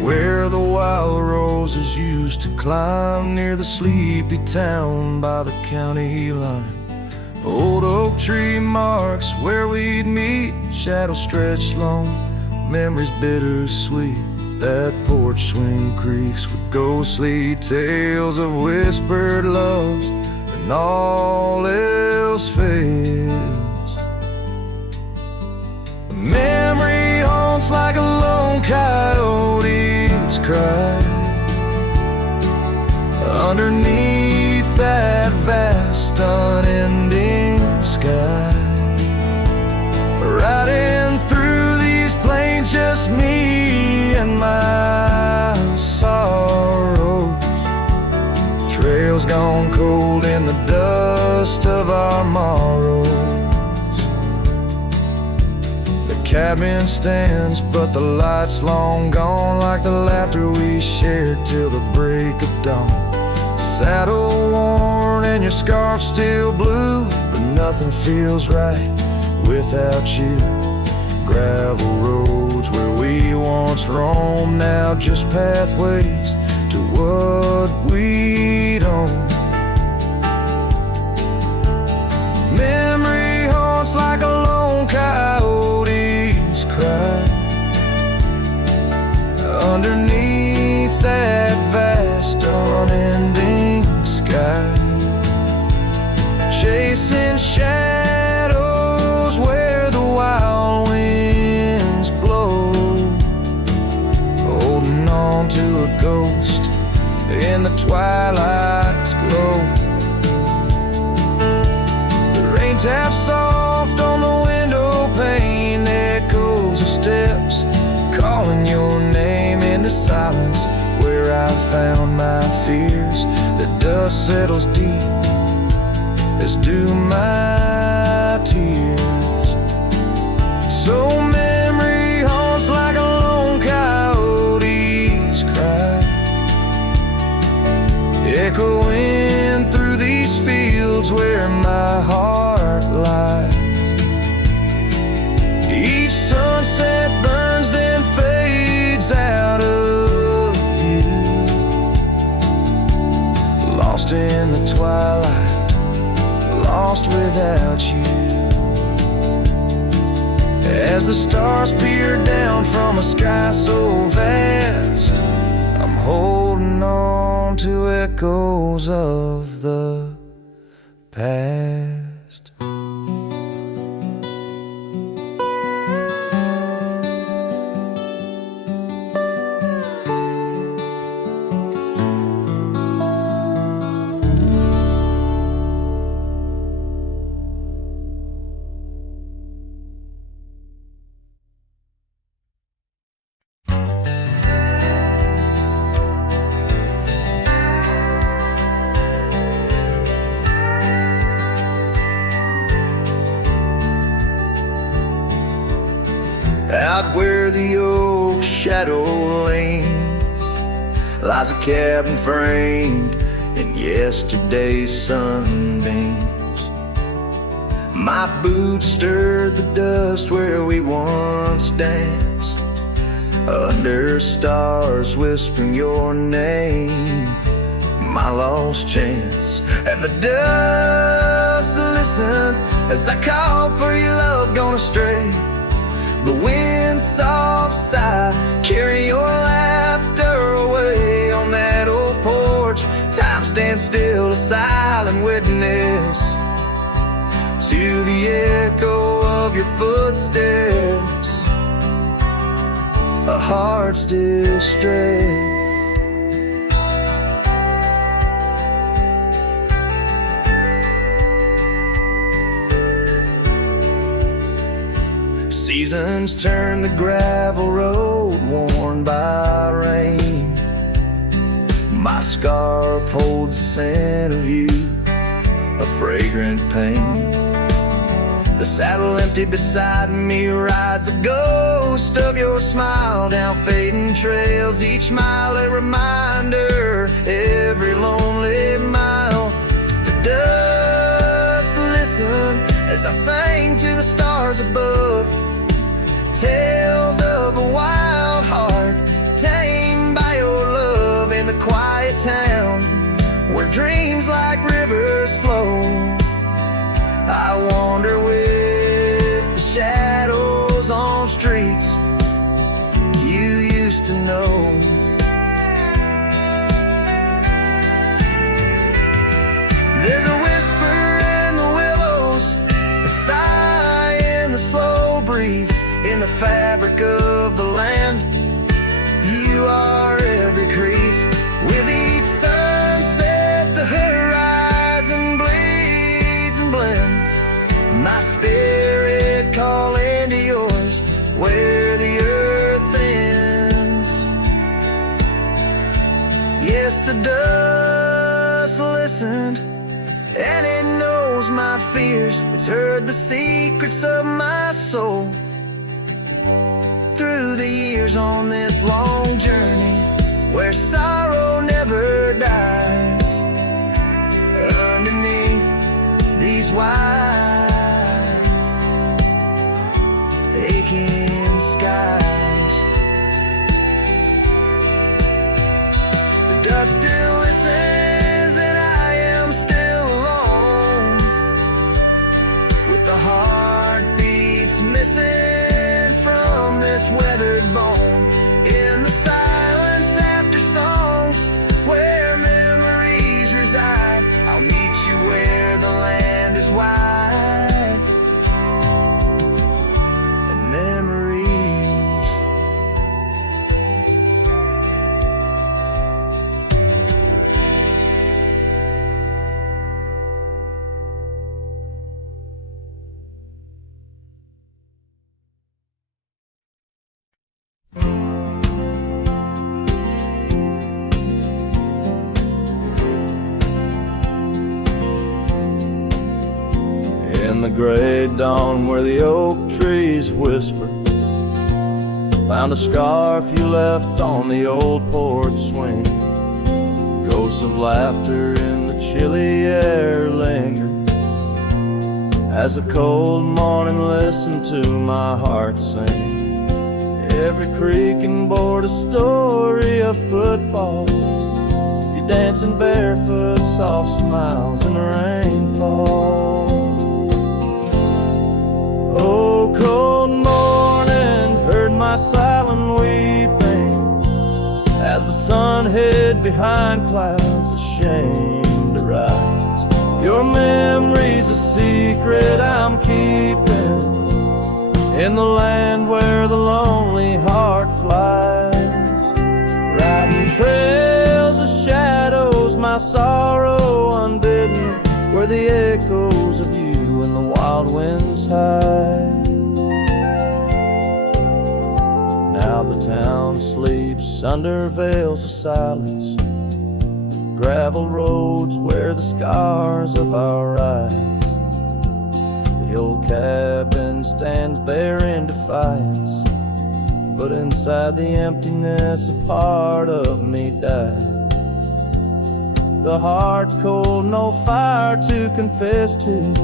where the wild roses used to climb, near the sleepy town by the county line. Old oak tree marks where we'd meet, shadows stretched long, memories bittersweet. That porch swing creaks with ghostly tales of whispered loves, and all else fails. The memory haunts like a lone coyote's cry underneath that vast unending sky. Riding through these plains, just me and my sorrows. Trails gone cold in the dust of our morrows. The cabin stands, but the light's long gone, like the laughter we shared till the break of dawn. Saddle worn and your scarf still blue, but nothing feels right without you. Gravel roads where we once roamed, now just pathways to what we'd own. Memory haunts like a lone coyote's cry underneath that vast unending sky. Chasing shadows where the wild winds blow, holding on to a ghost in the twilight's glow. The rain taps soft on the window pane, echoes of steps calling your name in the silence where I found my fears. The dust settles deep, as do my tears. So memory haunts like a lone coyote's cry, echoing through these fields where my heart lies. Each sunset burns, then fades out of view, lost in the twilight, lost without you. As the stars peer down from a sky so vast, I'm holding on to echoes of the past. Out where the oak shadow lanes lies a cabin framed in yesterday's sunbeams. My boots stirred the dust where we once danced, under stars whispering your name, my lost chance. And the dust listened as I called for your love gone astray. The wind's soft sigh carry your laughter away. On that old porch, time stands still, a silent witness to the echo of your footsteps, a heart's distress. Seasons turn the gravel road worn by rain. My scarf holds the scent of you, a fragrant pain. The saddle empty beside me rides a ghost of your smile down fading trails. Each mile a reminder, every lonely mile. The dust listened as I sang to the stars above, tales of a wild heart tamed town where dreams like rivers flow. I wander with the shadows on streets you used to know. There's a whisper in the willows, a sigh in the slow breeze, in the fabric of the land. You are every crease. With each sunset the horizon bleeds and blends, my spirit calling to yours where the earth ends. Yes, the dust listened and it knows my fears. It's heard the secrets of my soul through the years on this long journey where sorrow never dies. Underneath these wide aching skies, the dust still listens and I am still alone, with the heartbeats missing from this weathered bone. In the silence after songs where memories reside, I'll meet you where the land is wide and memories. In the gray dawn where the oak trees whisper, found a scarf you left on the old porch swing. Ghosts of laughter in the chilly air linger as the cold morning listened to my heart sing. Every creaking board a story of footfall, you dancing barefoot, soft smiles in the rainfall. Oh, cold morning, heard my silent weeping as the sun hid behind clouds, ashamed to rise. Your memory's a secret I'm keeping in the land where the lonely heart flies, riding trails of shadows, my sorrow unbidden, where the echoes of you and the wild winds hide. Now the town sleeps under veils of silence, gravel roads wear the scars of our eyes. The old cabin stands bare in defiance, but inside the emptiness a part of me died. The heart's cold, no fire to confess to,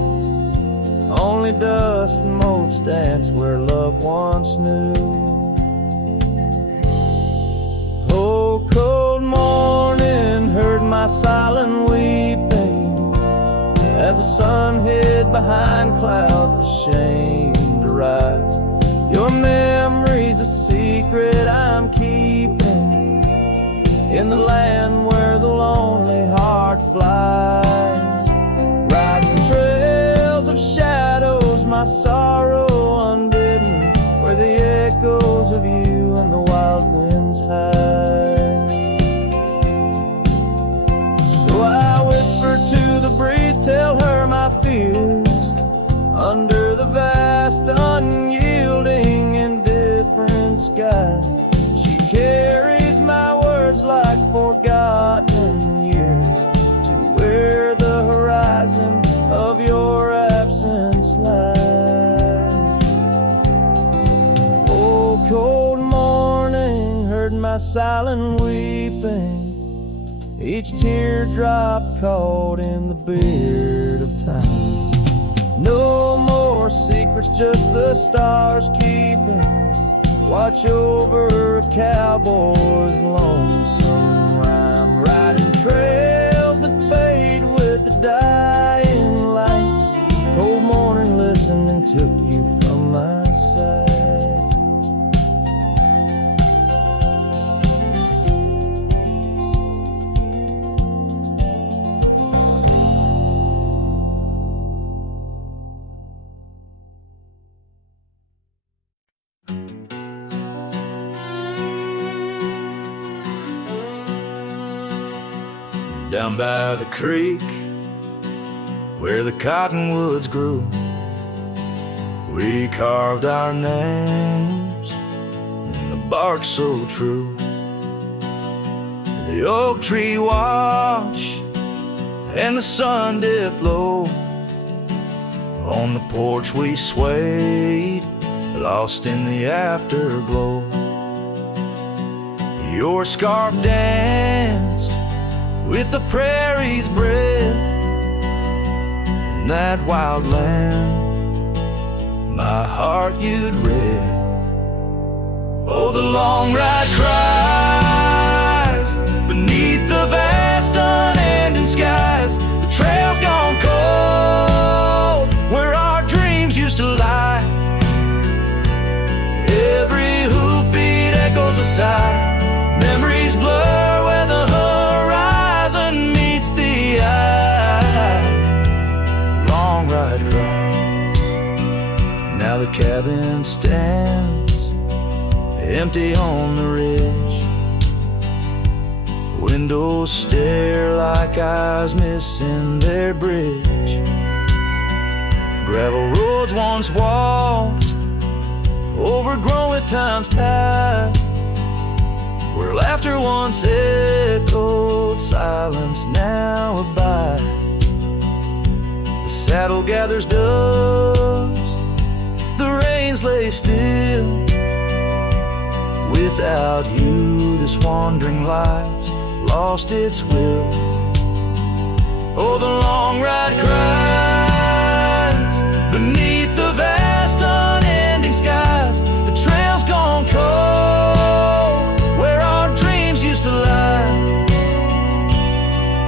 only dust and motes dance where love once knew. Oh, cold morning, heard my silent weeping as the sun hid behind clouds, ashamed to rise. Your memory's a secret I'm keeping in the land where the lonely heart flies, riding trails of shadows, my sorrow unbidden, where the echoes of you and the wild winds hide. So I whisper to the breeze, tell her my fears, under the vast, unyielding, indifferent skies. She carries my words like forgotten years to where the horizon of your absence lies. Oh, cold morning, heard my silent weeping, each teardrop caught in the beard of time. No more secrets, just the stars keeping watch over a cowboy's lonesome rhyme. Right riding trails that fade with the dying light. Cold morning listening took you from my side. Down by the creek, where the cottonwoods grew, we carved our names in the bark so true. The oak tree watch and the sun dipped low. On the porch we swayed, lost in the afterglow. Your scarf danced with the prairie's breath. In that wild land, my heart you'd read. Oh, the long ride cries beneath the vast unending skies. The trail's gone cold where our dreams used to lie. Every hoofbeat echoes a sigh. Memories blur where the horizon meets the eye. Long ride cry. Now the cabin stands empty on the ridge. Windows stare like eyes missing their bridge. Gravel roads once walked, overgrown with time's tide. Where laughter once echoed, silence now abide. The saddle gathers dust, the reins lay still. Without you, this wandering life's lost its will. Oh, the long ride cries beneath the vast unending skies. The trail's gone cold where our dreams used to lie.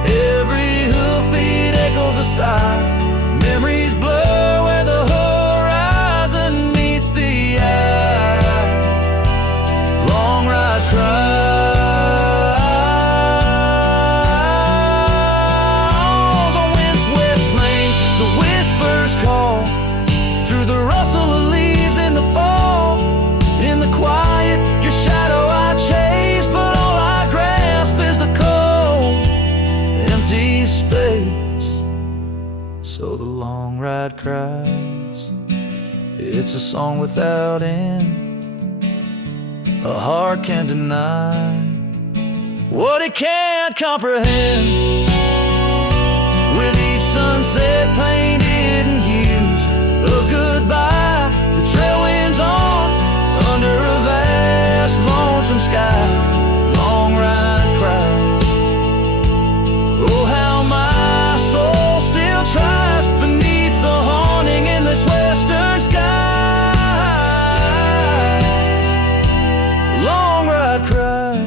Every hoofbeat echoes a sigh. Memories blur where the horizon meets the eye. Long ride cries on windswept plains. The whispers call through the rustle of leaves in the fall. In the quiet, your shadow I chase, but all I grasp is the cold, empty space. So the long ride cries. It's a song without end. A heart can't deny what it can't comprehend. With each sunset painted in hues of goodbye, the trail winds on under a vast lonesome sky. Long ride cries. Oh, how my soul still tries beneath the haunting endless western skies. Long ride cries.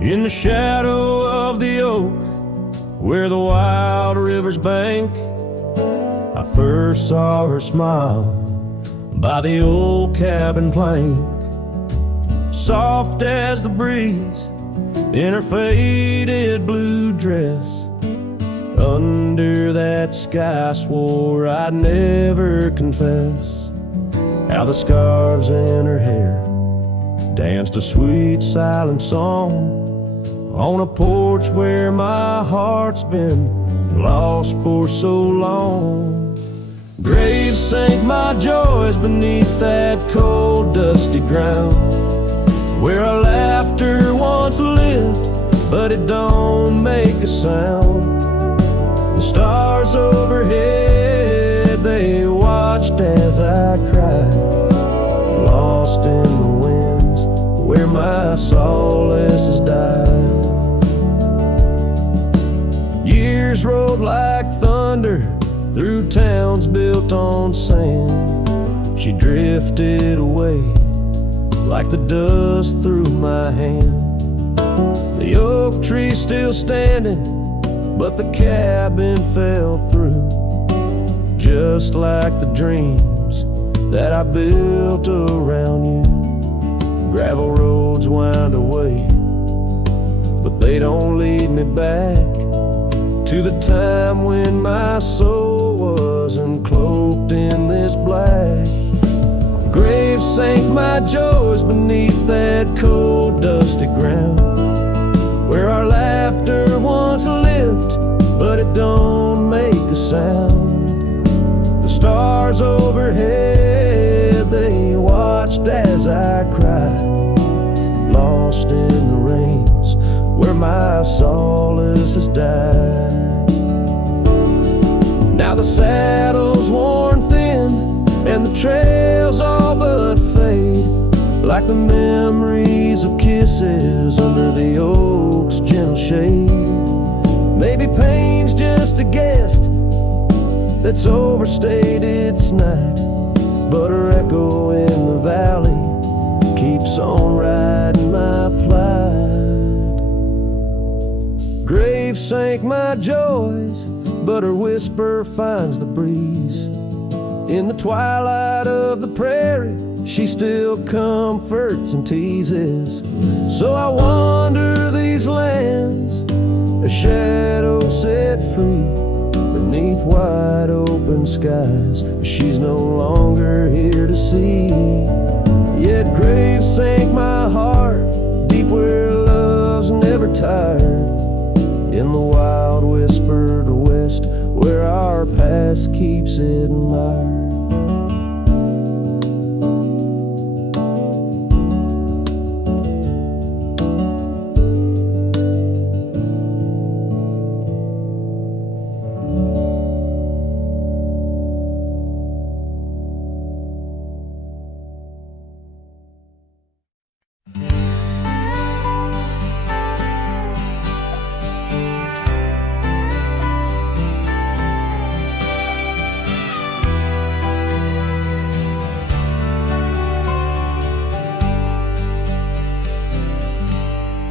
In the shadow of the oak, where the wild river's bank, I first saw her smile by the old cabin plank. Soft as the breeze in her faded blue dress, under that sky I swore I'd never confess. How the scarves in her hair danced a sweet silent song on a porch where my heart's been lost for so long. Graves sank my joys beneath that cold dusty ground, where our laughter once lived, but it don't make a sound. The stars overhead, they watched as I cried. lost in the winds where my solace has died. Years rolled like thunder through towns built on sand. She drifted away like the dust through my hand. The oak tree still standing, but the cabin fell through, just like the dreams that I built around you. Gravel roads wind away, but they don't lead me back to the time when my soul wasn't cloaked in this black. Graves sank my joys beneath that cold, dusty ground, where our laughter once lived, but it don't make a sound. The stars overhead, they watched as I cried, lost in the rains where my solace has died. Now the saddle's worn thin and the trails all but fade, like the memories of kisses under the oak's gentle shade. Maybe pain's just a guest that's overstayed its night, but her echo in the valley keeps on riding my plight. Grave sank my joys, but her whisper finds the breeze. In the twilight of the prairie, she still comforts and teases. So I wander these lands, a shadow set free beneath wide open skies. She's no longer here to see. Yet graves sank my heart deep where love's never tired, in the wild whispered west where our past keeps it admired.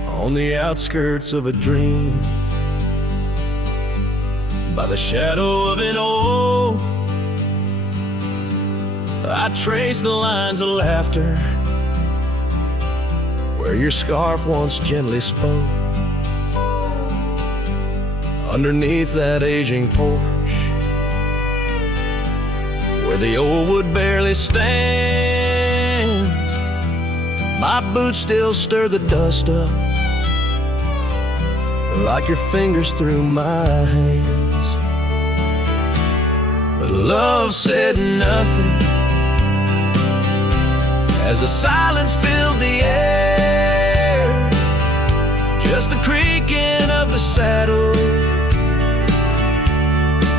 On the outskirts of a dream, by the shadow of an oak, I trace the lines of laughter where your scarf once gently spoke. Underneath that aging porch, where the old wood barely stands, my boots still stir the dust up like your fingers through my hands. But love said nothing as the silence filled the air, just the creaking of the saddle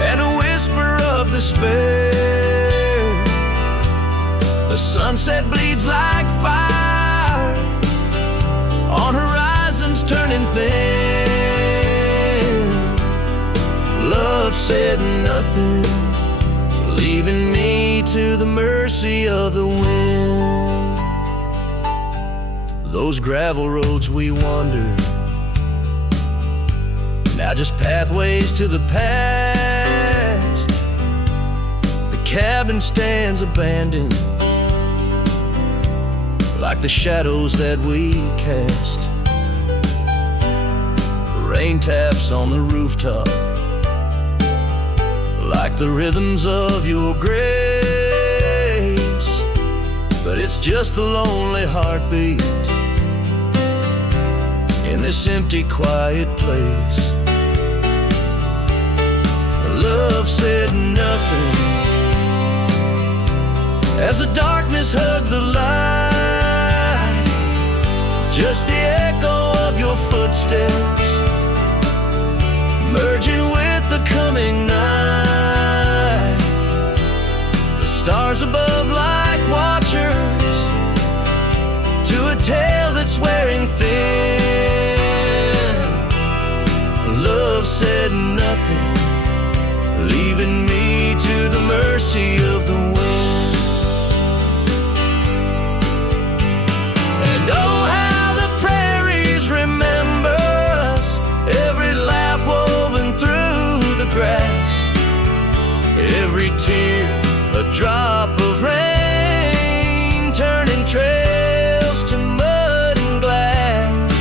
and a whisper of despair. The sunset bleeds like fire on horizons turning thin. Love said nothing, leaving me to the mercy of the wind. Those gravel roads we wandered, now just pathways to the past. The cabin stands abandoned, like the shadows that we cast. Rain taps on the rooftop, like the rhythms of your grace. But it's just the lonely heartbeat in this empty, quiet place. Love said nothing as the darkness hugged the light, just the echo of your footsteps merging with the coming night. The stars above like watchers a tale that's wearing thin. Love said nothing, leaving me to the mercy of the wind. And oh, how the prairies remember us, every laugh woven through the grass, every tear a drop of rain, turning trails to mud and glass.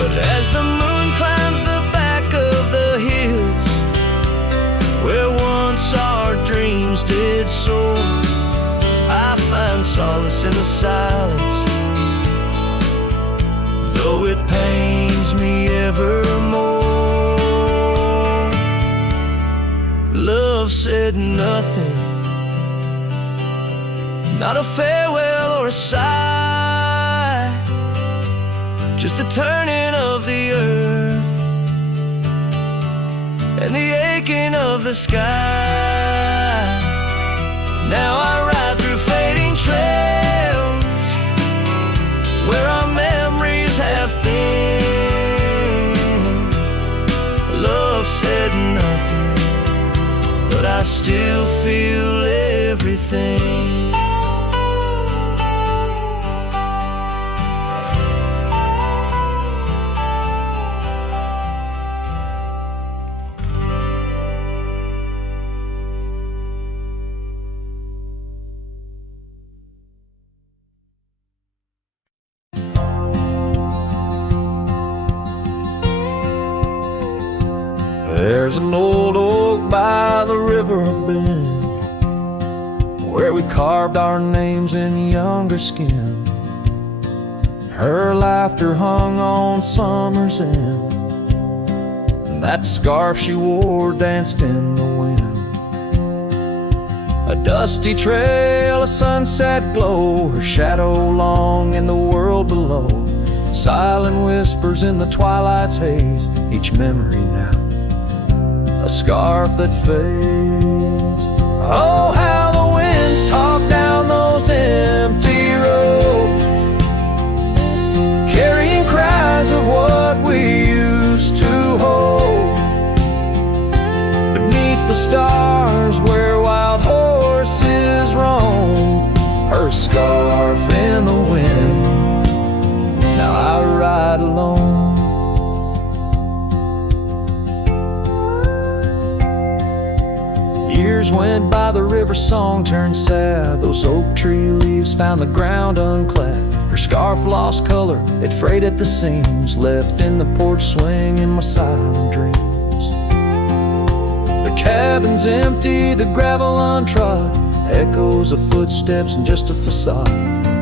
But as the moon climbs the back of the hills, where once our dreams did soar, I find solace in the silence, though it pains me evermore. Love said nothing, not a farewell or a sigh, just the turning of the earth and the aching of the sky. Now I ride through fading trails where our memories have thinned. Love said nothing, but I still feel everything. There's an old oak by the river bend, where we carved our names in younger skin. Her laughter hung on summer's end, and that scarf she wore danced in the wind. A dusty trail, a sunset glow, her shadow long in the world below. Silent whispers in the twilight's haze, each memory now a scarf that fades. Oh, how the winds talk down those empty roads, carrying cries of what we used to hold. Beneath the stars where wild horses roam, her scarf in the wind. Now I ride alone. Years went by, the river song turned sad. Those oak tree leaves found the ground unclad. Her scarf lost color, it frayed at the seams, left in the porch swing in my silent dreams. The cabin's empty, the gravel untrod, echoes of footsteps and just a facade.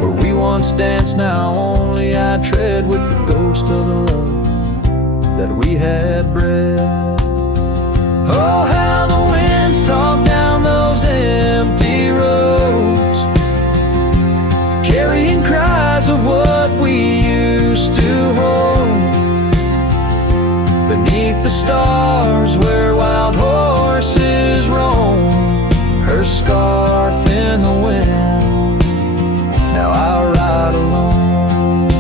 Where we once danced, now only I tread with the ghost of the love that we had bred. Oh, how the winds talk down those empty roads, carrying cries of what we used to hold. Beneath the stars where wild horses roam, her scarf in the wind. Now I ride alone.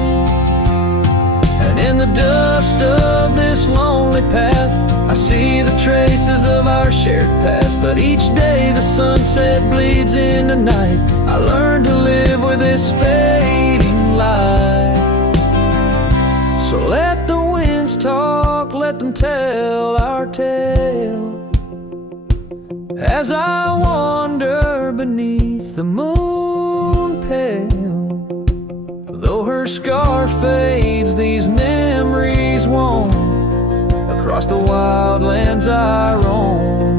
And in the dust of this lonely path, I see the traces of our shared past. But each day the sunset bleeds into night, I learn to live with this fading light. So let the winds talk, let them tell our tale, as I wander beneath the moon pale. Though her scarf fades, these memories won't. Across the wild lands I roam,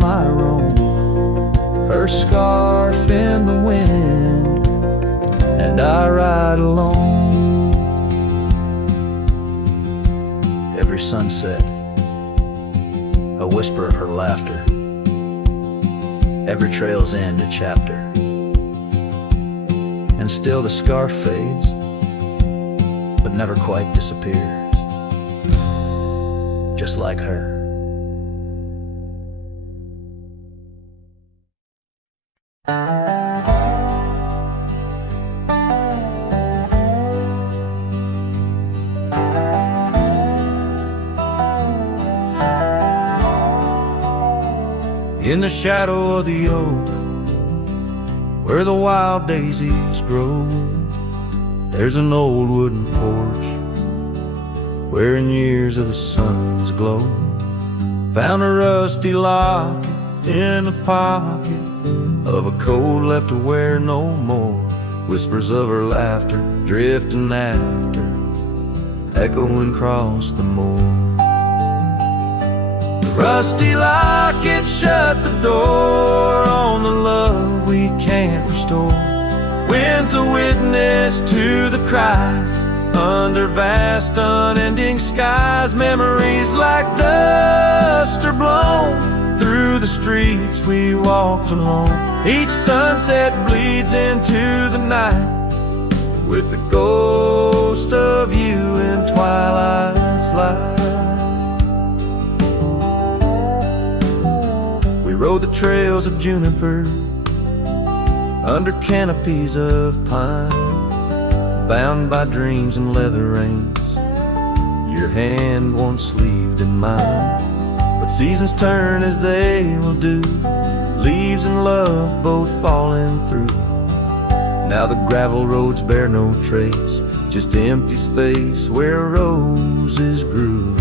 her scarf in the wind, and I ride alone. Every sunset, a whisper of her laughter, every trail's end a chapter, and still the scarf fades, but never quite disappears. Just like her. the shadow of the oak, where the wild daisies grow, there's an old wooden porch, wearing years of the sun's glow. Found a rusty locket in the pocket of a coat left to wear no more. Whispers of her laughter drifting after, echoing across the moor. The rusty locket shut the door on the love we can't restore. Wind's a witness to the cries under vast unending skies. Memories like dust are blown through the streets we walked alone. Each sunset bleeds into the night with the ghost of you in twilight's light. We rode the trails of juniper under canopies of pine, bound by dreams and leather reins, your hand once sleeved in mine. But seasons turn as they will do, leaves and love both falling through. Now the gravel roads bear no trace, just empty space where roses grew.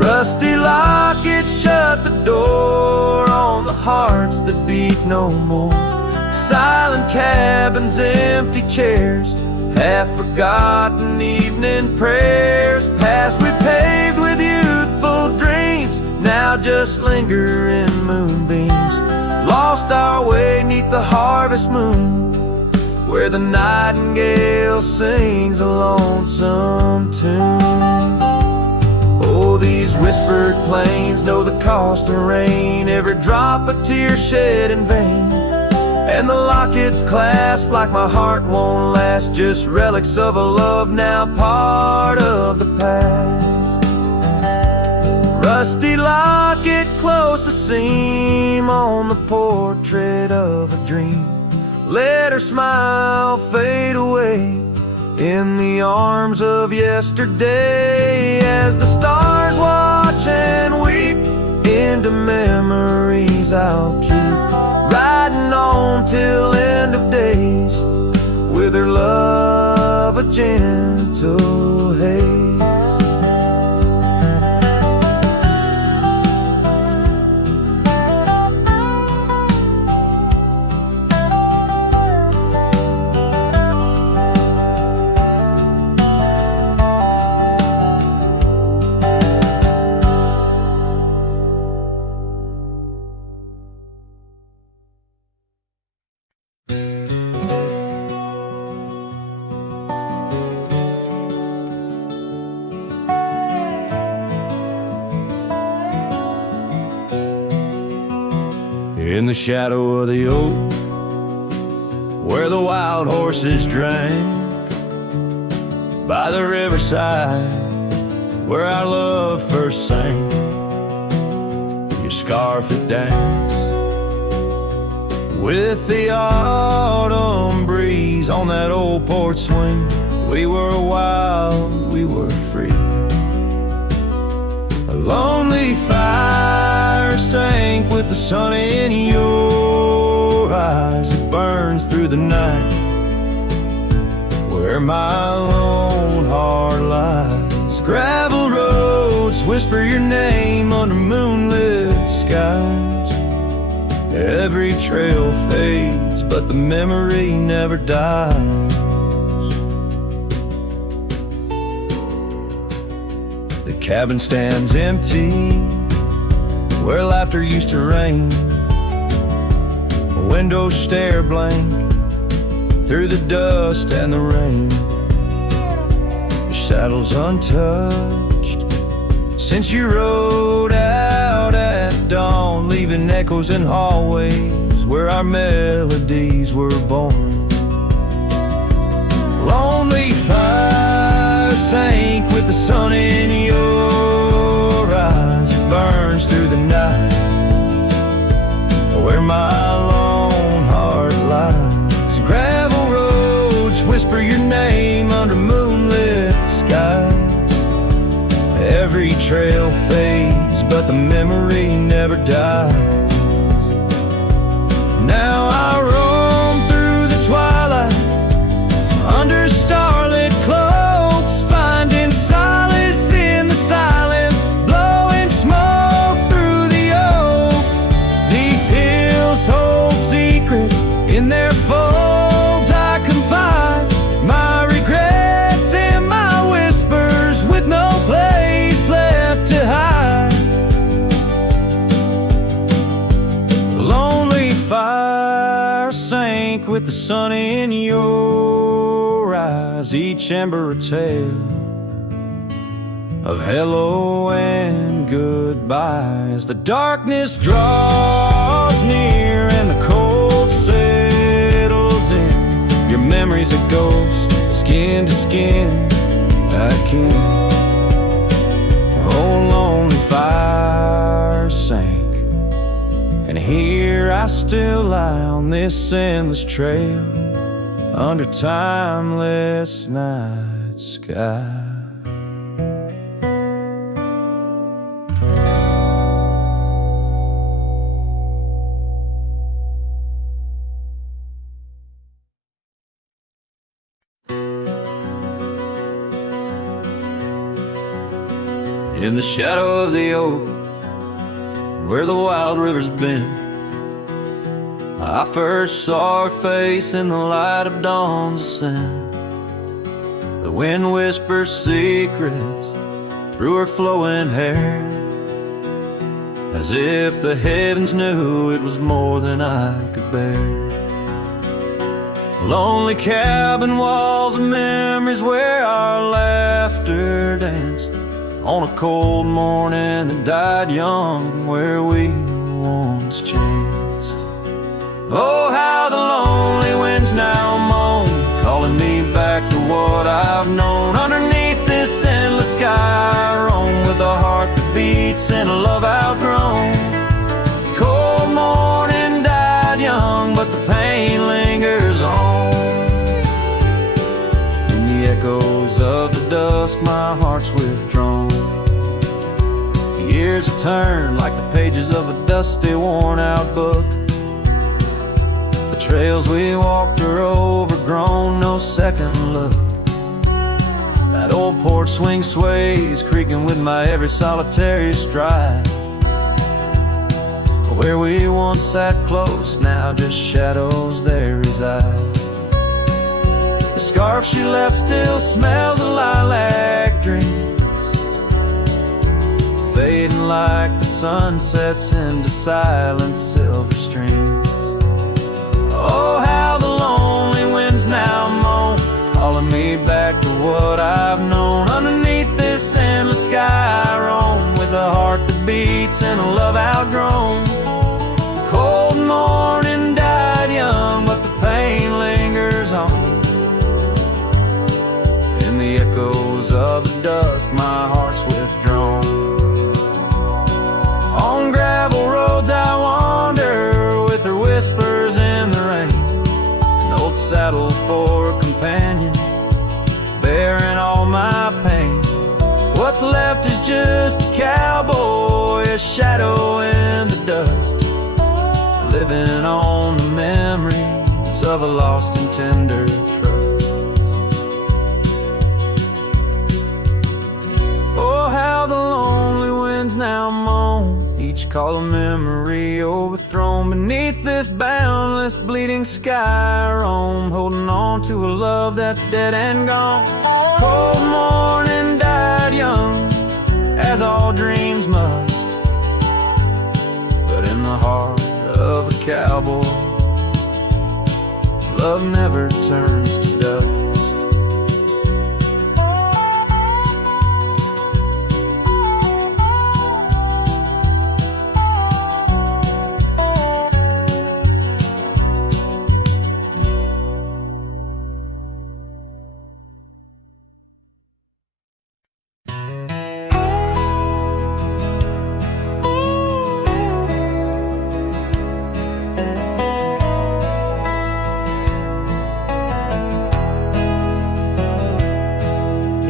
Rusty locket shut the door on the hearts that beat no more. Silent cabins, empty chairs, half-forgotten evening prayers. Past we paved with youthful dreams, now just linger in moonbeams. Lost our way neath the harvest moon, where the nightingale sings a lonesome tune. Oh, these whispered plains know the cost of rain, every drop a tear shed in vain. And the locket's clasp like my heart won't last, just relics of a love now part of the past. Rusty locket close the seam on the portrait of a dream. Let her smile fade away in the arms of yesterday, as the stars watch and weep into memories I'll keep. Riding on till end of days, with her love a gentle haze. In the shadow of the oak, where the wild horses drank, by the riverside, where our love first sang, your scarf had danced with the autumn breeze on that old porch swing. We were wild, we were free. A lonely fire sank with the sun in your eyes. It burns through the night where my lone heart lies. Gravel roads whisper your name under moonlit skies. Every trail fades, but the memory never dies. The cabin stands empty where laughter used to reign. Windows stare blank through the dust and the rain. Your saddle's untouched since you rode out at dawn, leaving echoes in hallways where our melodies were born. Lonely fire sank with the sun in your eyes. It burns through the night where my lone heart lies. Gravel roads whisper your name under moonlit skies. Every trail fades, but the memory never dies. Now I roam through the twilight under starlit cloaks, finding solace in the silence, blowing smoke through the oaks. These hills hold secrets in their folds. I confide my regrets and my whispers with no place left to hide. The lonely fire sank with the sun in your eyes, each ember a tale of hello and goodbye. As the darkness draws near and the cold settles in, your memory's a ghost, skin to skin. I can't. Oh, lonely fire sank, and here I still lie on this endless trail under timeless night sky. In the shadow of the oak, where the wild river's been, I first saw her face in the light of dawn's ascent. The wind whispers secrets through her flowing hair, as if the heavens knew it was more than I could bear. Lonely cabin walls of memories where our laughter danced on a cold morning that died young, where we once chanced. Oh, how the lonely winds now moan, calling me back to what I've known. Underneath this endless sky I roam, with a heart that beats and a love outgrown. Cold morning died young, but the pain lingers on. In the echoes of the dusk my heart's withdrawn. Years have turned like the pages of a dusty, worn-out book. The trails we walked are overgrown, no second look. That old porch swing sways, creaking with my every solitary stride. Where we once sat close, now just shadows there reside. The scarf she left still smells of lilac dreams, fading like the sun sets into silent silver streams. Oh, how the lonely winds now moan, calling me back to what I've known. Underneath this endless sky I roam, with a heart that beats and a love outgrown. Cold morning died young, but the pain lingers on. In the echoes of the dusk my heart's withdrawn. On gravel roads I wander, with her whispers in the rain. An old saddle for a companion, bearing all my pain. What's left is just a cowboy, a shadow in the dust, living on the memories of a lost and tender trust. Oh, how the lonely winds now moan, each call a memory overthrown. Beneath this boundless bleeding sky I roam, holding on to a love that's dead and gone. Cold morning died young, as all dreams must, but in the heart of a cowboy, love never turns to dust.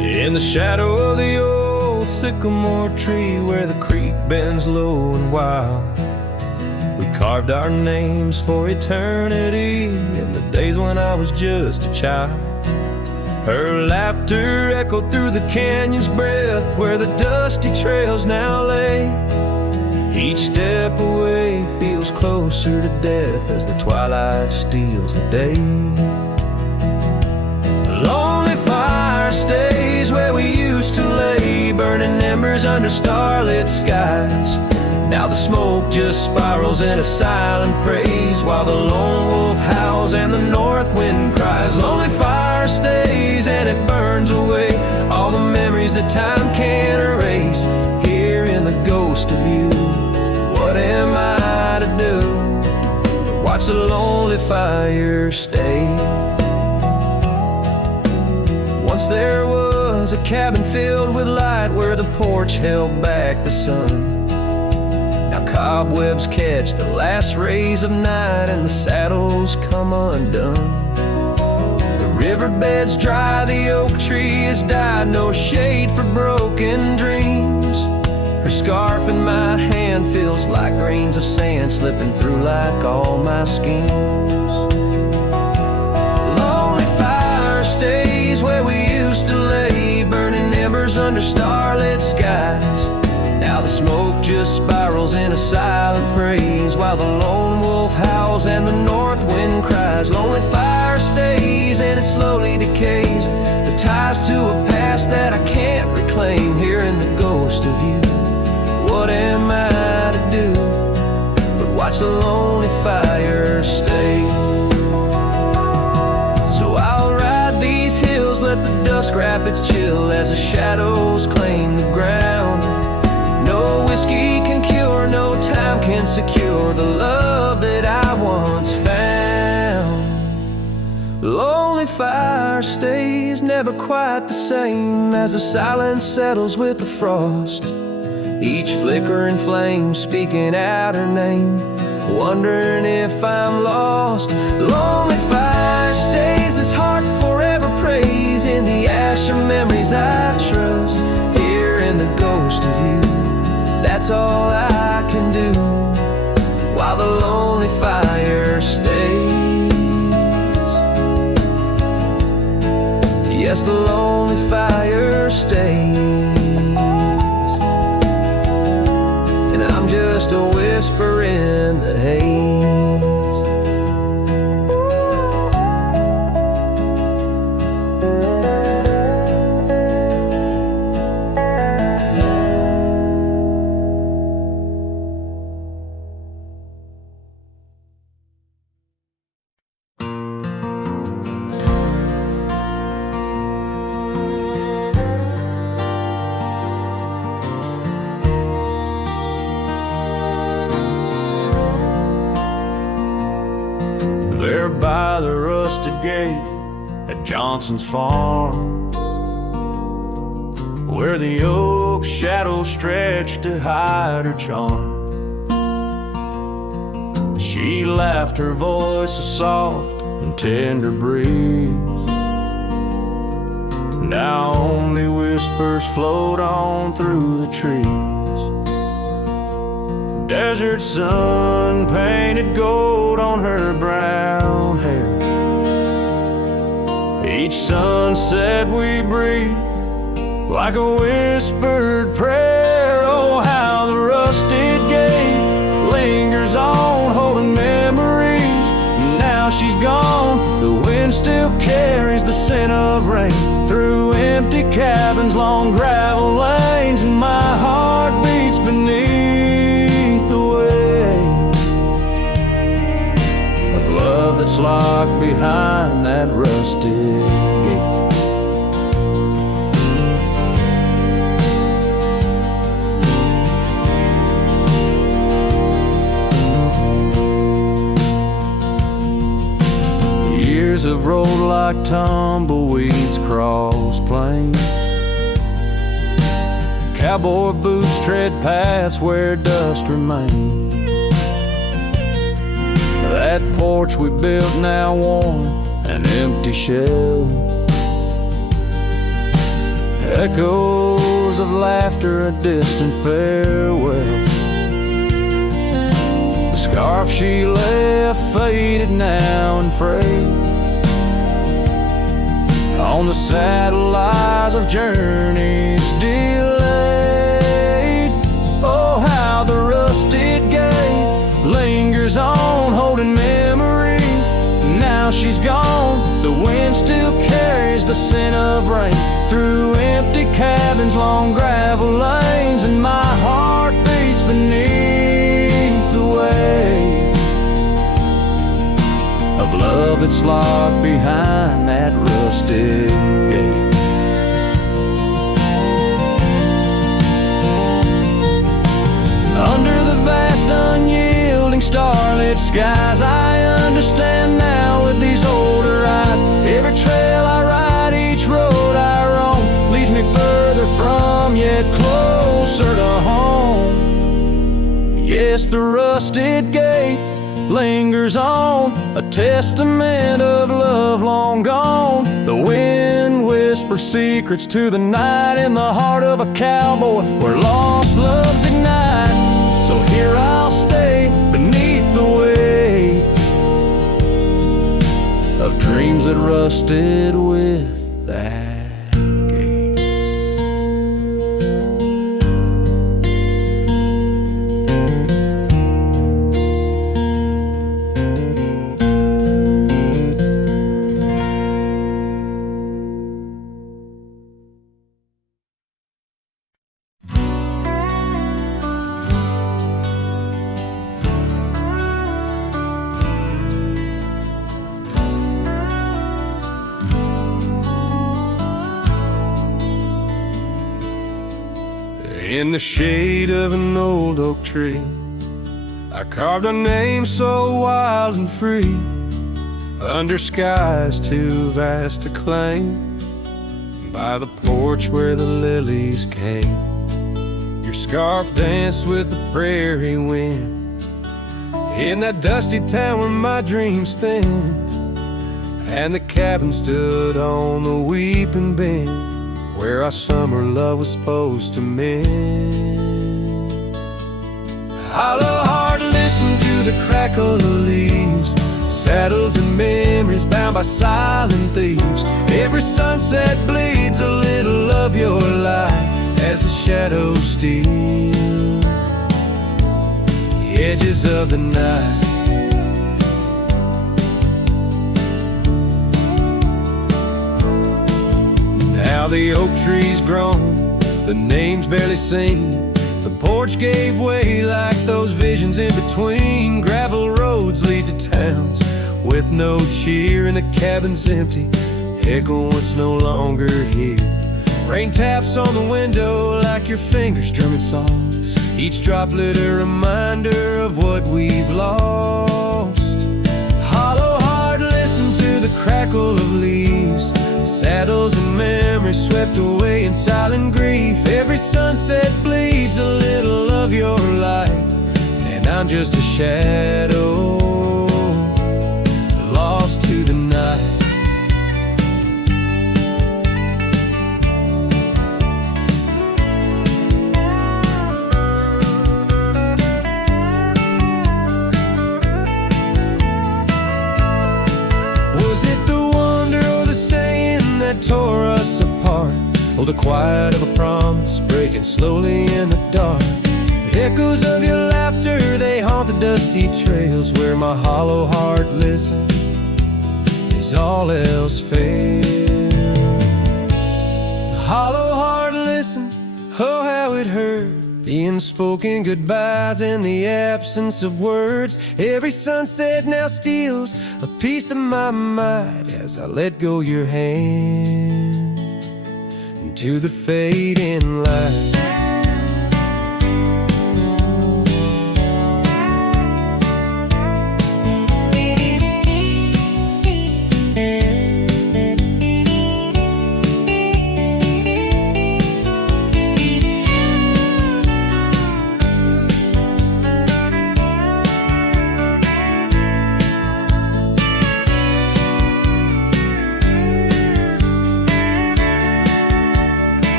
In the shadow of the old sycamore tree where the creek bends low and wild. We carved our names for eternity in the days when I was just a child. Her laughter echoed through the canyon's breath where the dusty trails now lay. Each step away feels closer to death as the twilight steals the day. Lonely fire stays where we used to lay, burning embers under starlit skies. Now the smoke just spirals in a silent praise while the lone wolf howls and the north wind cries. Lonely fire stays and it burns away all the memories that time can't erase. Here in the ghost of you, what am I to do? Watch the lonely fire stay. Once there was a cabin filled with light where the porch held back the sun. Now cobwebs catch the last rays of night and the saddles come undone. The riverbed's dry, the oak tree has died, no shade for broken dreams. Her scarf in my hand feels like grains of sand slipping through like all my schemes. Lonely fire stays where we used to lay, burning embers under starlit skies. Now the smoke just spirals in a silent praise while the lone wolf howls and the north wind cries. Lonely fire stays and it slowly decays, the ties to a past that I can't reclaim. Here in the ghost of you, what am I to do but watch the lonely fire stay? So I'll ride these hills, let the dust wrap its chill as the shadows claim the ground. No whiskey can cure, no time can secure the love that I once found. Lonely fire stays, never quite the same as the silence settles with the frost. Each flickering flame speaking out her name, wondering if I'm lost. Lonely fire stays, this heart forever prays in the ash of memories I trust. Here in the ghost of you, that's all I can do while the lonely fire stays. Yes, the lonely fire stays, and I'm just a whisper in the haze. There by the rusted gate at Johnson's farm, where the oak shadows stretched to hide her charm, she laughed, her voice a soft and tender breeze. Now only whispers float on through the trees. Desert sun painted gold on her brown hair. Each sunset we breathe like a whispered prayer. Oh, how the rusted gate lingers on, holding memories. Now she's gone, the wind still carries the scent of rain through empty cabins, long gravel lanes, and my heart beats beneath that's locked behind that rusted gate. Years have rolled like tumbleweeds across plains. Cowboy boots tread paths where dust remains. That porch we built now worn, an empty shell, echoes echoes of laughter, a distant farewell. The scarf she left faded now and frayed. On the saddle lies of journeys delayed. Oh, how the rusted gate lingers on, holding memories. Now she's gone, the wind still carries the scent of rain through empty cabins, long gravel lanes, and my heart beats beneath the weight of love that's locked behind that rusted gate. Under the vast unyielding starlit skies, I understand now with these older eyes. Every trail I ride, each road I roam, leads me further from, yet closer to home. Yes, the rusted gate lingers on, a testament of love long gone. The wind whispers secrets to the night in the heart of a cowboy where lost loves ignite. So here I'll stay beneath the weight of dreams that rusted with that gate. In the shade of an old oak tree, I carved a name so wild and free, under skies too vast to claim, by the porch where the lilies came. Your scarf danced with the prairie wind, in that dusty town where my dreams thinned, and the cabin stood on the weeping bend, where our summer love was supposed to mend. Hollow heart, listen to the crackle of leaves, saddles and memories bound by silent thieves. Every sunset bleeds a little of your light as the shadows steal the edges of the night. Now the oak tree's grown, the name's barely seen. The porch gave way like those visions in between. Gravel roads lead to towns with no cheer, and the cabin's empty, echo what's no longer here. Rain taps on the window like your fingers drumming soft, each droplet a reminder of what we've lost. Hollow heart, listen to the crackle of leaves, saddles and memories swept away in silent grief. Every sunset bleeds a little of your light, and I'm just a shadow lost to the night. Was it the wonder or the staying that tore us apart? Oh, the quiet of a promise breaking slowly in the dark. The echoes of your laughter, they haunt the dusty trails where my hollow heart listens as all else fails. Hollow heart listens, oh how it hurt, the unspoken goodbyes and the absence of words. Every sunset now steals a piece of my mind as I let go your hand into the fading light.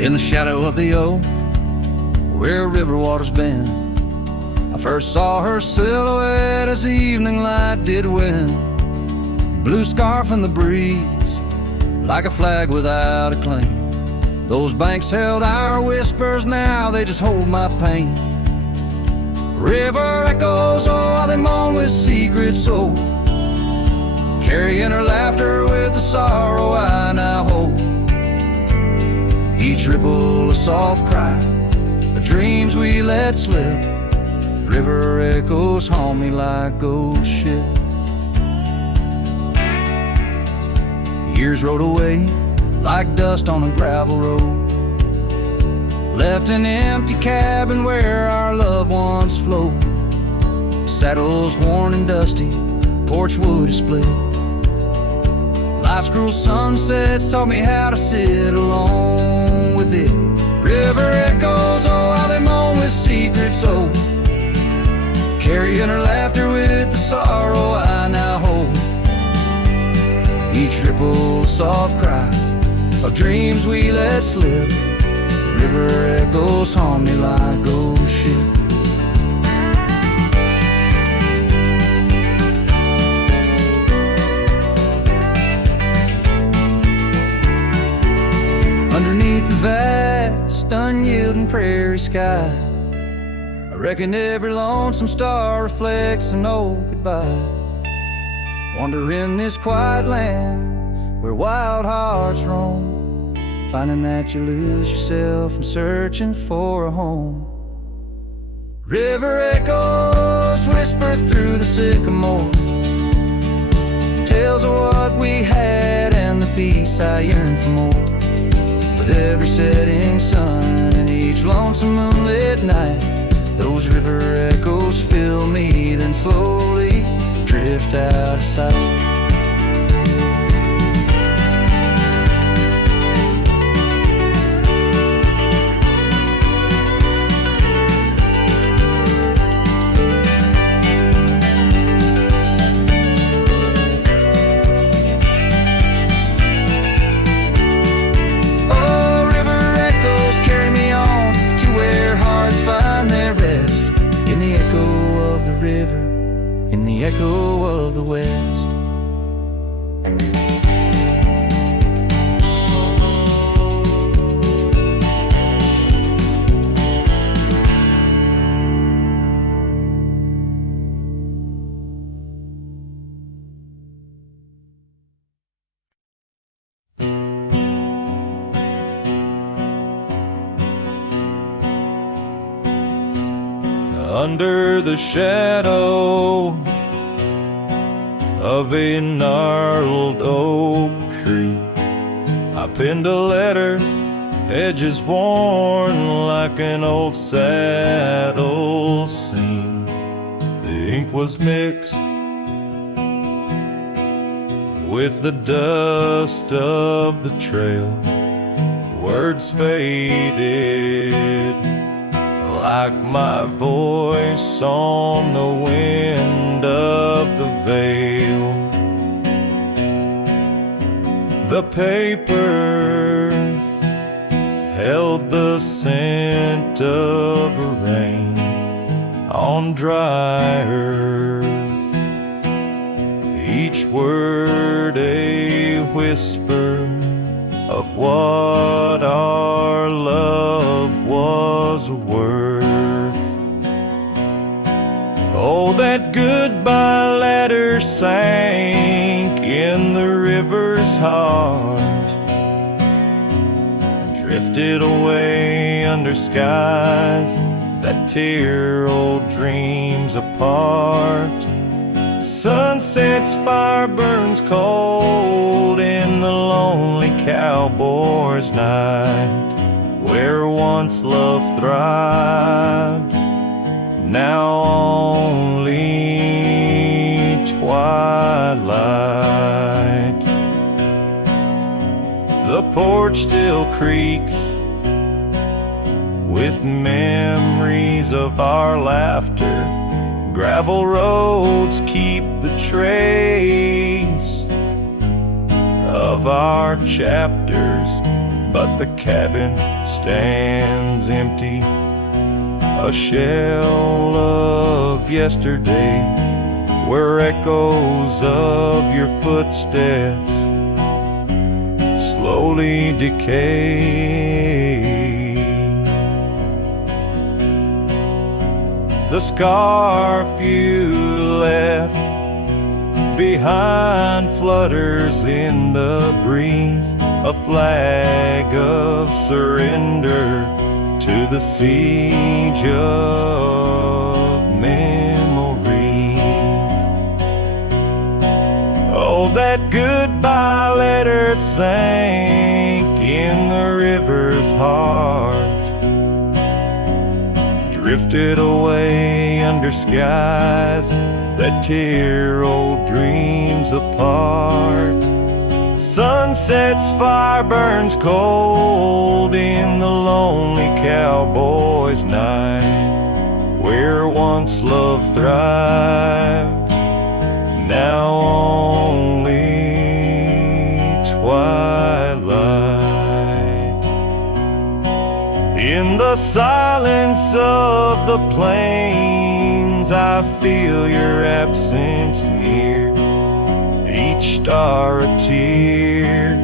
in the shadow of the oak where river water's been. I first saw her silhouette as the evening light did win. Blue scarf in the breeze, like a flag without a claim. Those banks held our whispers, now they just hold my pain. River echoes, oh, how they moan with secrets old, carrying her laughter with the sorrow I now hold. Each ripple a soft cry, the dreams we let slip. River echoes haunt me like ghost ship. Years rode away like dust on a gravel road, left an empty cabin where our loved ones float. Saddles worn and dusty, porch wood is split. Life's cruel sunsets taught me how to sit alone with it. River echoes, oh, how they moan with secrets old, carrying her laughter with the sorrow I now hold. Each ripple a soft cry of dreams we let slip. River echoes haunt me like ghost ship. Underneath the vast, unyielding prairie sky, I reckon every lonesome star reflects an old goodbye. Wander in this quiet land where wild hearts roam, finding that you lose yourself and searching for a home. River echoes whisper through the sycamore, tales of what we had and the peace I yearn for more. With every setting sun and each lonesome moonlit night, those river echoes fill me, then slowly drift out of sight. In the echo of the West. Under the shadow of a gnarled oak tree, I penned a letter, edges worn like an old saddle seam. The ink was mixed with the dust of the trail. Words faded like my voice on the wind of the veil. The paper held the scent of rain on dry earth, each word a whisper of what our love was worth. Oh, that goodbye letter sank in the river's heart, drifted away under skies that tear old dreams apart. Sunset's fire burns cold in the lonely cowboy's night, where once love thrived, now only twilight. The porch still creaks with memories of our laughter. Gravel roads keep the trace of our chapters, but the cabin stands empty, a shell of yesterday, where echoes of your footsteps slowly decay. The scarf you left behind flutters in the breeze, a flag of surrender to the siege of memories. Oh, that goodbye letter sank in the river's heart, drifted away under skies that tear old dreams apart. Sunset's fire burns cold in the lonely cowboy's night, where once love thrived, now only twilight. In the silence of the plains, I feel your absence near, each star a tear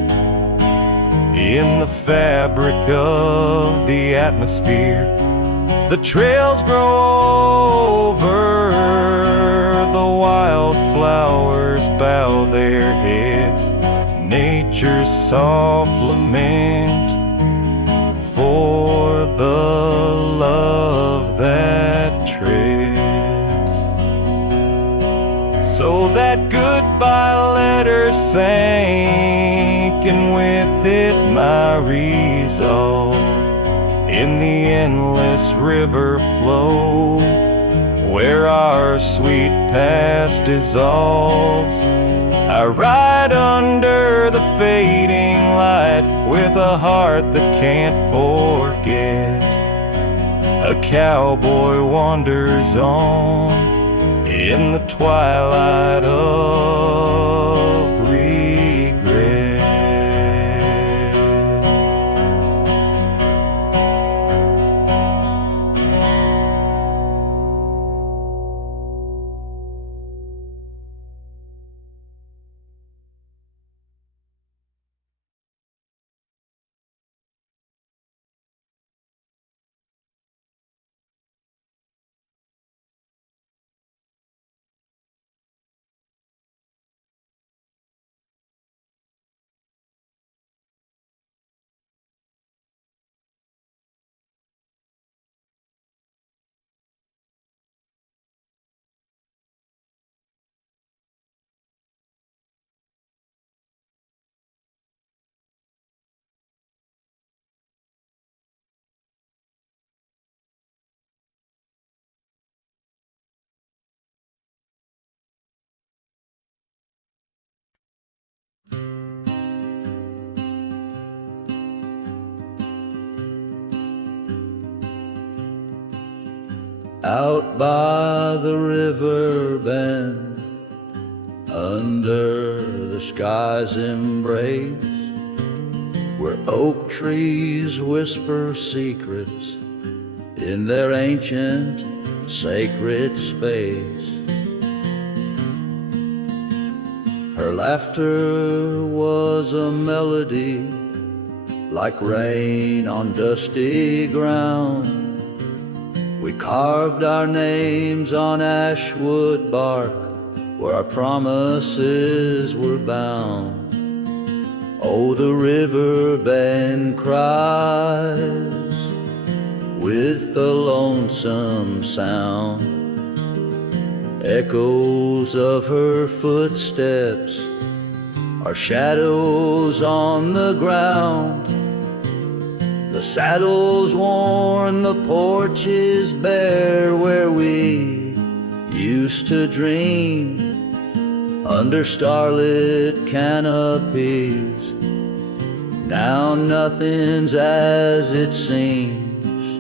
in the fabric of the atmosphere. The trails grow over, the wildflowers bow their heads, nature's soft lament for the love that treads. So that goodbye letter sank, and with it my resolve, in the endless river flow, where our sweet past dissolves. I ride under the fading light with a heart that can't forget. A cowboy wanders on in the twilight of regret. Out by the river bend, under the sky's embrace, where oak trees whisper secrets in their ancient sacred space. Her laughter was a melody, like rain on dusty ground. We carved our names on ashwood bark, where our promises were bound. Oh, the river bend cries with a lonesome sound. Echoes of her footsteps are shadows on the ground. The saddle's worn, the porch is bare, where we used to dream under starlit canopies. Now nothing's as it seems.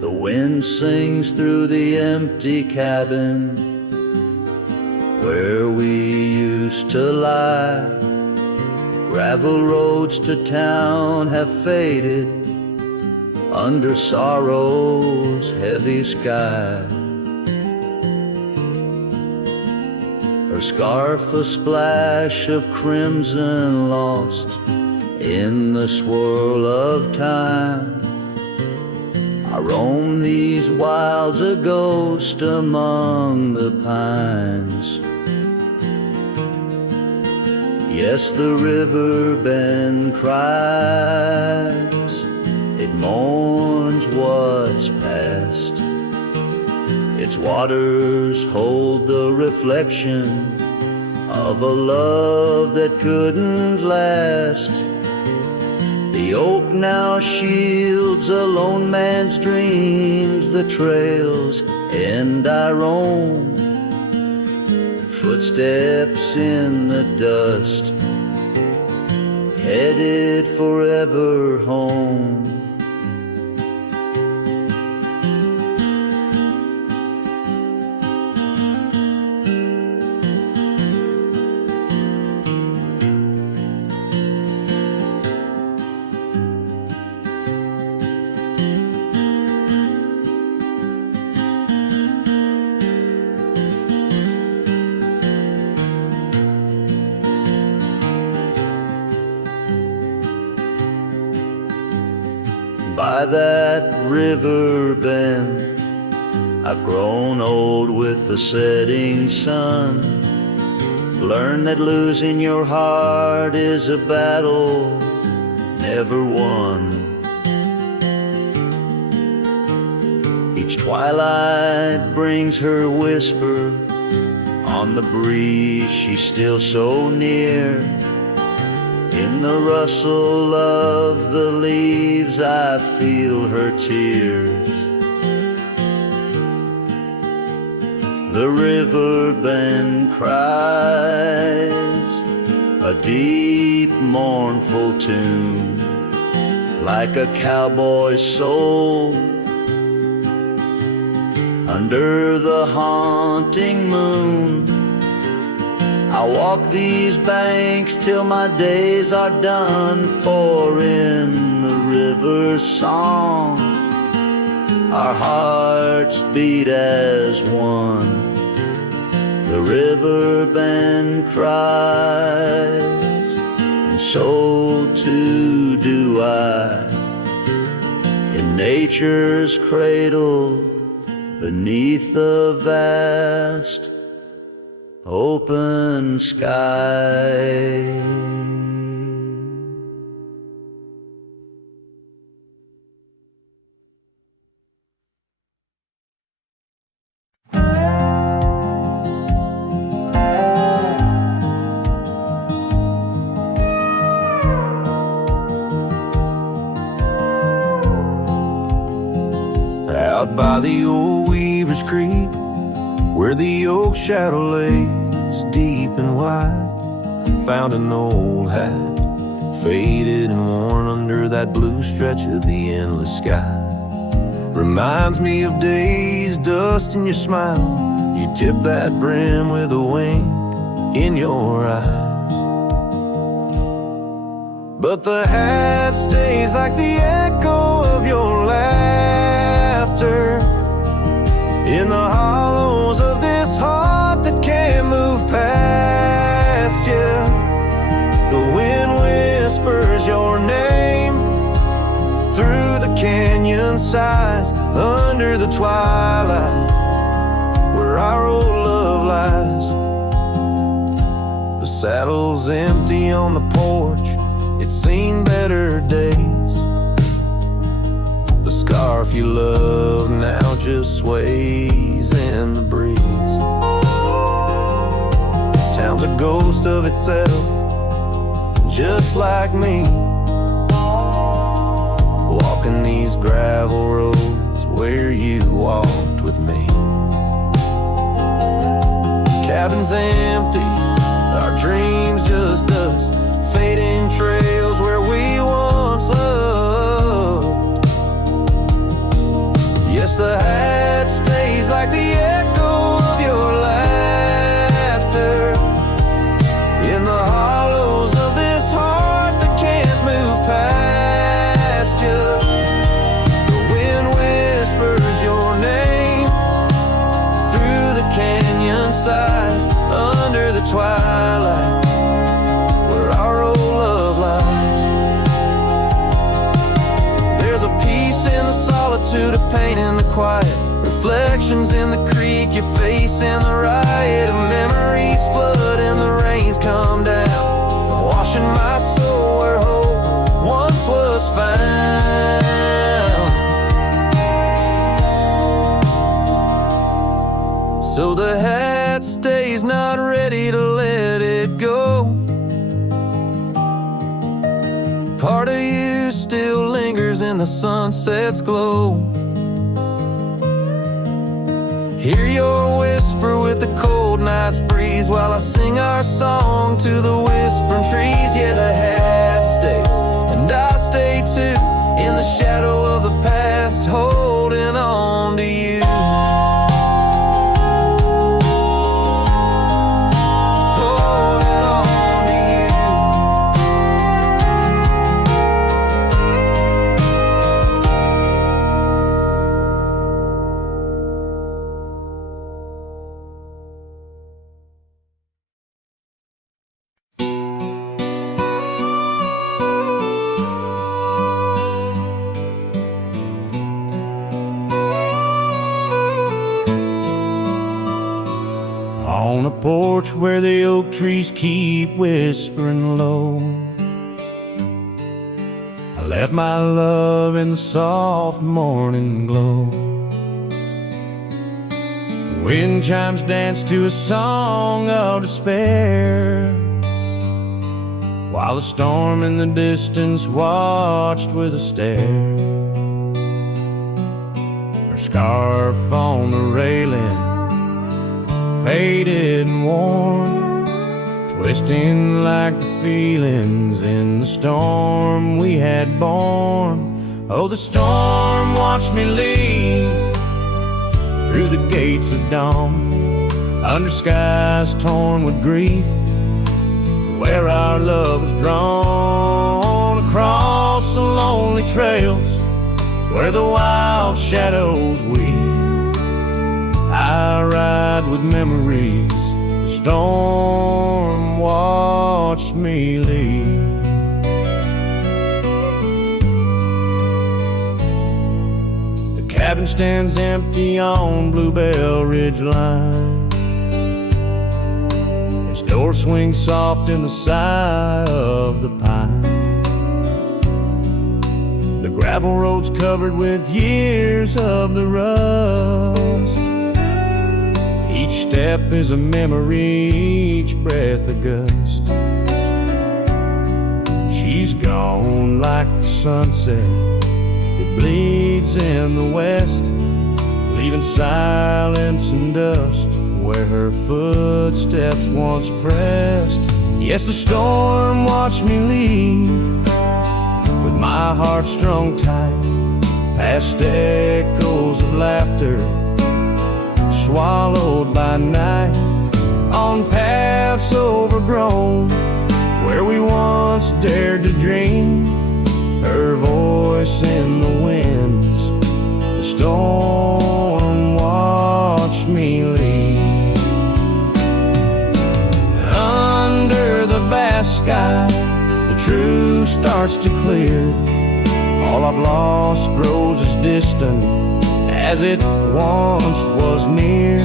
The wind sings through the empty cabin where we used to lie. Gravel roads to town have faded under sorrow's heavy sky. Her scarf a splash of crimson lost in the swirl of time. I roam these wilds a ghost among the pines. Yes, the river bend cries, it mourns what's past. Its waters hold the reflection of a love that couldn't last. The oak now shields a lone man's dreams, the trails and I roam. Footsteps in the dust, headed forever home. By that river bend, I've grown old with the setting sun. Learn that losing your heart is a battle never won. Each twilight brings her whisper, on the breeze she's still so near. In the rustle of the leaves I feel her tears. The river bend cries a deep mournful tune, like a cowboy's soul under the haunting moon. I walk these banks till my days are done, for in the river's song our hearts beat as one. The river bend cries, and so too do I, in nature's cradle beneath the vast open sky. Out by the old Weaver's Creek, where the oak shadow lays deep and wide, found an old hat, faded and worn under that blue stretch of the endless sky. Reminds me of days, dust in your smile. You tip that brim with a wink in your eyes. But the hat stays like the echo of your laughter in the hollows of this heart that can't move past you. The wind whispers your name through the canyon sighs, under the twilight where our old love lies. The saddle's empty on the porch, it's seen better days. The scarf you love now just sways in the breeze. Town's a ghost of itself, just like me, walking these gravel roads where you walked with me. Cabin's empty, our dreams just dust, fading trails where we once loved. Yes, the hat stays like the echo of your laughter in the hollows of this heart to the pain and the quiet, reflections in the creek, your face in the riot of memories flood and the rains come down, washing my soul where hope once was found. So the hat stays not ready to let it go. Part of you still lingers in the sunset's glow. Hear your whisper with the cold night's breeze while I sing our song to the whispering trees. Yeah, the hat stays and I stay too, in the shadow of the past, holding on to you. Holding on to you. On a porch where the oak trees keep whispering low, I left my love in the soft morning glow. Wind chimes dance to a song of despair, while the storm in the distance watched with a stare. Her scarf on the railing, faded and worn, twisting like the feelings in the storm we had borne. Oh, the storm watched me leave through the gates of dawn, under skies torn with grief, where our love was drawn, across the lonely trails where the wild shadows weep. I ride with memories, the storm watched me leave. The cabin stands empty on Bluebell Ridge line, its door swings soft in the sigh of the pine. The gravel road's covered with years of the rust, each step is a memory, each breath a gust. She's gone like the sunset that bleeds in the west, leaving silence and dust where her footsteps once pressed. Yes, the storm watched me leave with my heart strung tight, past echoes of laughter swallowed by night, on paths overgrown where we once dared to dream. Her voice in the winds, the storm watched me leave. Under the vast sky, the truth starts to clear. All I've lost grows as distant as it once was near,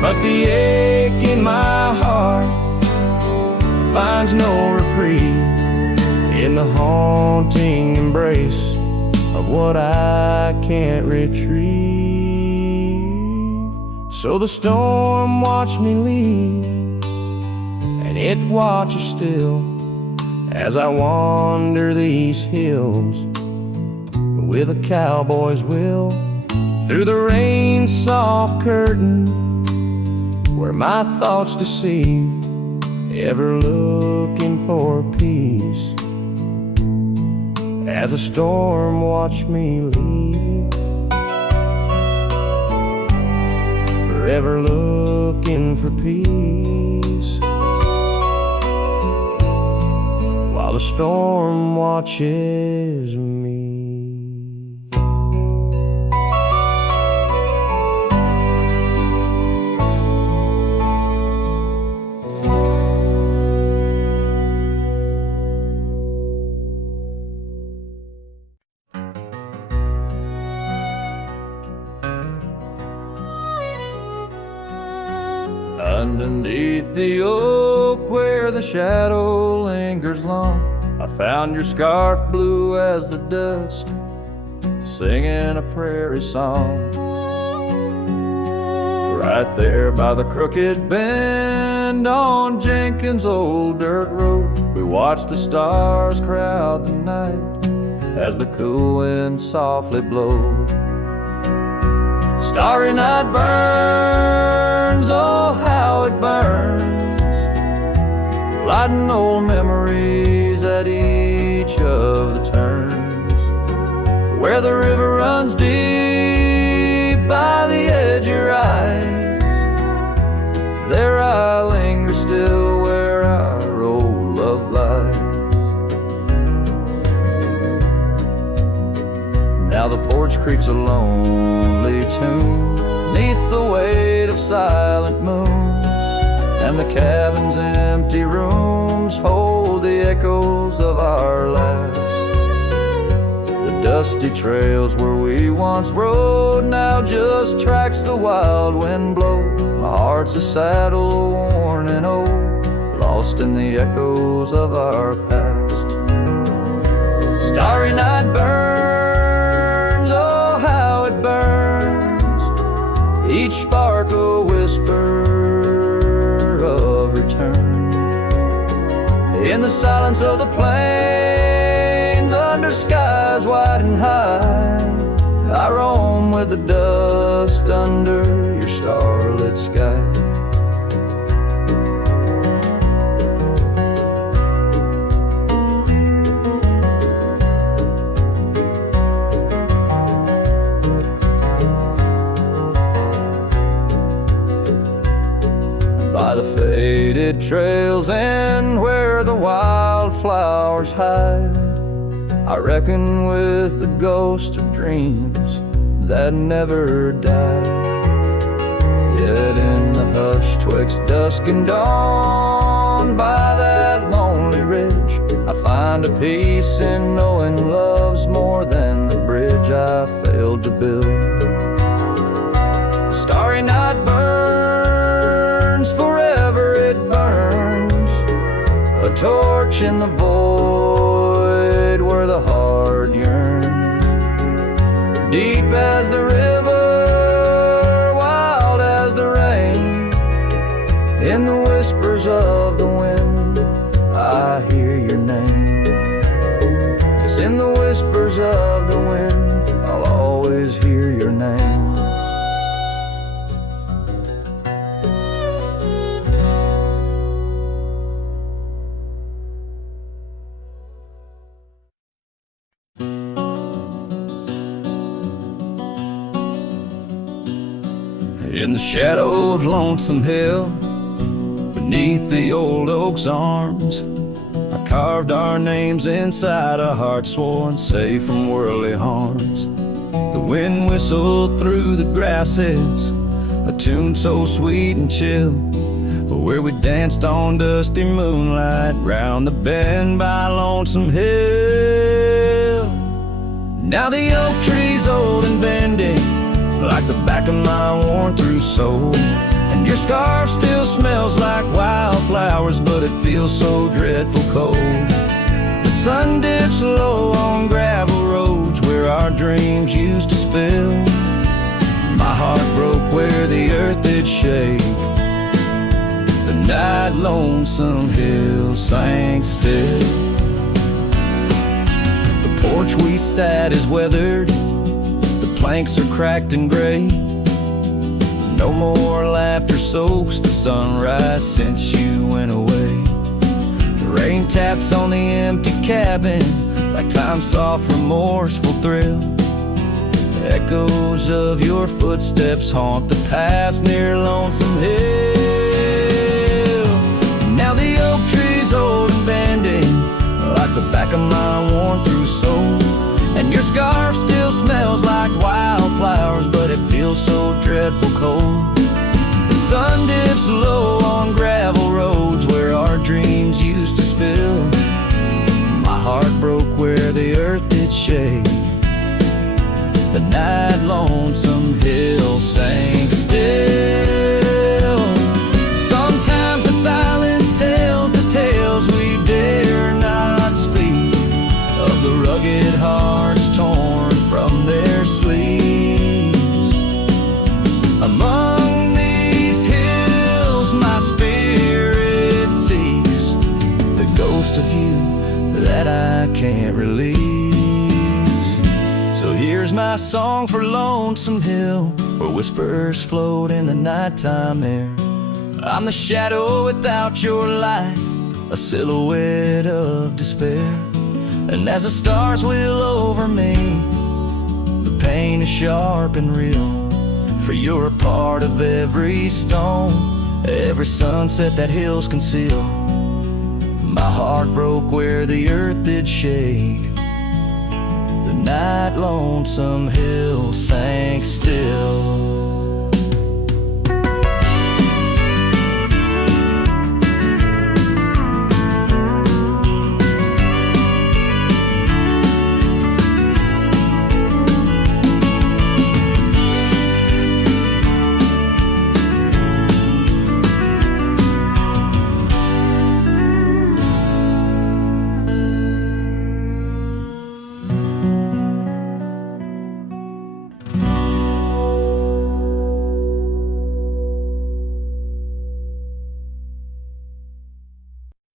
but the ache in my heart finds no reprieve in the haunting embrace of what I can't retrieve. So the storm watched me leave, and it watches still as I wander these hills with a cowboy's will, through the rain's soft curtain where my thoughts deceive, ever looking for peace as a storm watched me leave, forever looking for peace while the storm watches me. Underneath the oak where the shadow lingers long, I found your scarf blue as the dusk, singing a prairie song. Right there by the crooked bend on Jenkins' old dirt road, we watched the stars crowd the night as the cool wind softly blowed. Starry night burns, oh how it burns, lighting old memories at each of the turns. Where the river runs deep by the edge of your eyes, there I linger still where our old love lies. Now the porch creaks a lonely tune neath the weight of silent moons, and the cabin's empty rooms hold the echoes of our laughs. The dusty trails where we once rode now just tracks the wild wind blow. My heart's a saddle worn and old, lost in the echoes of our past. Starry night burns, oh how it burns, each spark a whisper of return. In the silence of the plains, under skies wide and high, I roam with the dust under your starlit sky. By the faded trails and where the wildflowers hide, I reckon with the ghost of dreams that never die. Yet in the hush twixt dusk and dawn, by that lonely ridge, I find a peace in knowing love's more than the bridge I failed to build. Starry night burns, forever it burns, a torch in the void where the heart yearns. Deep as the river, wild as the rain, in the whispers of the wind, I hear your name. Yes, in the whispers of the wind, I'll always hear your name. In the shadow of Lonesome Hill, beneath the old oak's arms, I carved our names inside a heart sworn safe from worldly harms. The wind whistled through the grasses, a tune so sweet and chill, where we danced on dusty moonlight round the bend by Lonesome Hill. Now the oak tree's old and bending, like the back of my worn-through soul, and your scarf still smells like wildflowers, but it feels so dreadful cold. The sun dips low on gravel roads where our dreams used to spill. My heart broke where the earth did shake, the night Lonesome Hill sank still. The porch we sat is weathered, the planks are cracked and gray. No more laughter soaks the sunrise since you went away. The rain taps on the empty cabin like time's soft remorseful thrill. The echoes of your footsteps haunt the paths near Lonesome Hill. Now the oak tree's old and bending, like the back of my worn-through soul, and your scarf still smells like wildflowers, but it feels so dreadful cold. The sun dips low on gravel roads where our dreams used to spill. My heart broke where the earth did shake, the night Lonesome Hill sank still. Saw naked hearts torn from their sleeves. Among these hills my spirit seeks the ghost of you that I can't release. So here's my song for Lonesome Hill, where whispers float in the nighttime air. I'm the shadow without your light, a silhouette of despair. And as the stars will over me, the pain is sharp and real. For you're a part of every stone, every sunset that hills conceal. My heart broke where the earth did shake. The night Lonesome Hill sank still.